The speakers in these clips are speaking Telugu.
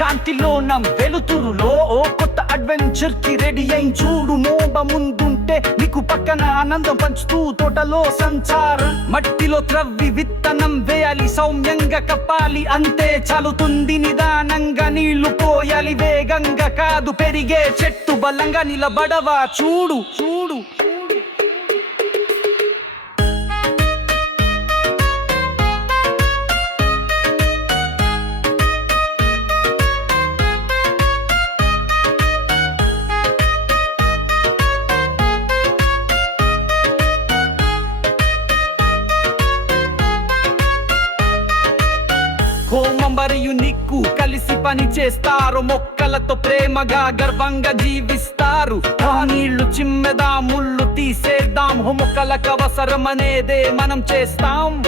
కాంతిలోనం వెలుతురులో ఓ కొత్త అడ్వెంచర్ కి రెడీ అయి చూడు. మోబ ముందుంటే నీకు పక్కన ఆనందం పంచుతూ తోటలో సంచారం. మట్టిలో త్రవ్వి విత్తనం వేయాలి, సౌమ్యంగా కప్పాలి, అంతే చాలుతుంది. నిదానంగా నీళ్లు పోయాలి, వేగంగా కాదు. పెరిగే చెట్టు బలంగా నిలబడవా చూడు చూడు. హోమం మరియు నిక్కు కలిసి పని చేస్తారు. మొక్కలతో ప్రేమగా గర్వంగా జీవిస్తారు. ఆ నీళ్లు చిమ్మెదాం, ముళ్ళు తీసేద్దాం. మొక్కలకు అవసరమనేదే మనం చేస్తాం.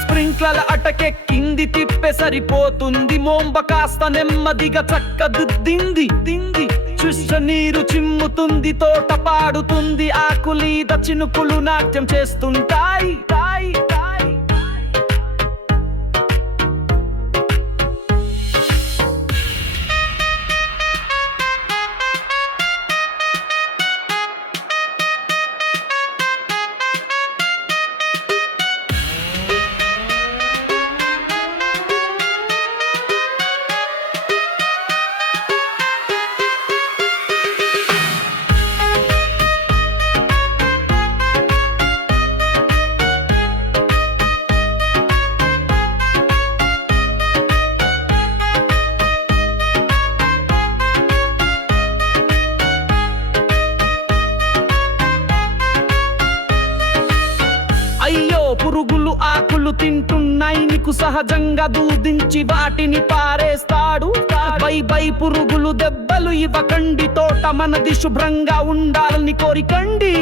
స్ప్రింక్లర్ల అటకే కింది తిప్పే సరిపోతుంది. మోంబ కాస్త నెమ్మదిగా చక్కదిద్దింది. చూస నీరు చిమ్ముతుంది, తోట పాడుతుంది. ఆకులీద చినుకులు నాట్యం చేస్తుంటాయి. అయ్యో పురుగులు ఆకులు తింటున్నాయి, నీకు సహజంగా దూదించి వాటిని పారేస్తాడు. బై పురుగులు దెబ్బలు ఇవ్వకండి, తోట మనది శుభ్రంగా ఉండాలని కోరికండి.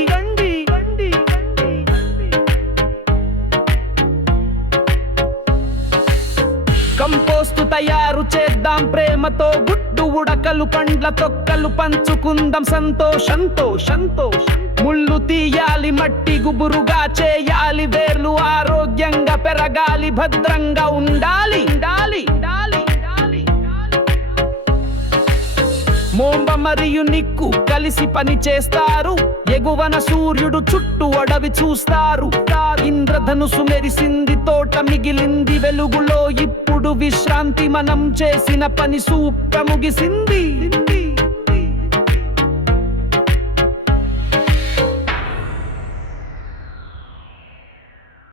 కంపోస్టు తయారు చేద్దాం ప్రేమతో. గుడ్డు ఉడకలు పండ్ల తొక్కలు పంచుకుందాం సంతోషంతో. ముళ్ళు తీయాలి, మట్టి గుబురుగా చేయాలి. వేర్లు ఆరోగ్యంగా పెరగాలి, భద్రంగా ఉండాలి. మోంబ మరియు నిక్కు కలిసి పని చేస్తారు. ఎగువన సూర్యుడు చుట్టూ అడవి చూస్తారు. ఇంద్రధనుసు మెరిసింది, తోట మిగిలింది వెలుగులో. ఇప్పుడు విశ్రాంతి, మనం చేసిన పని సూప్ర ముగిసింది.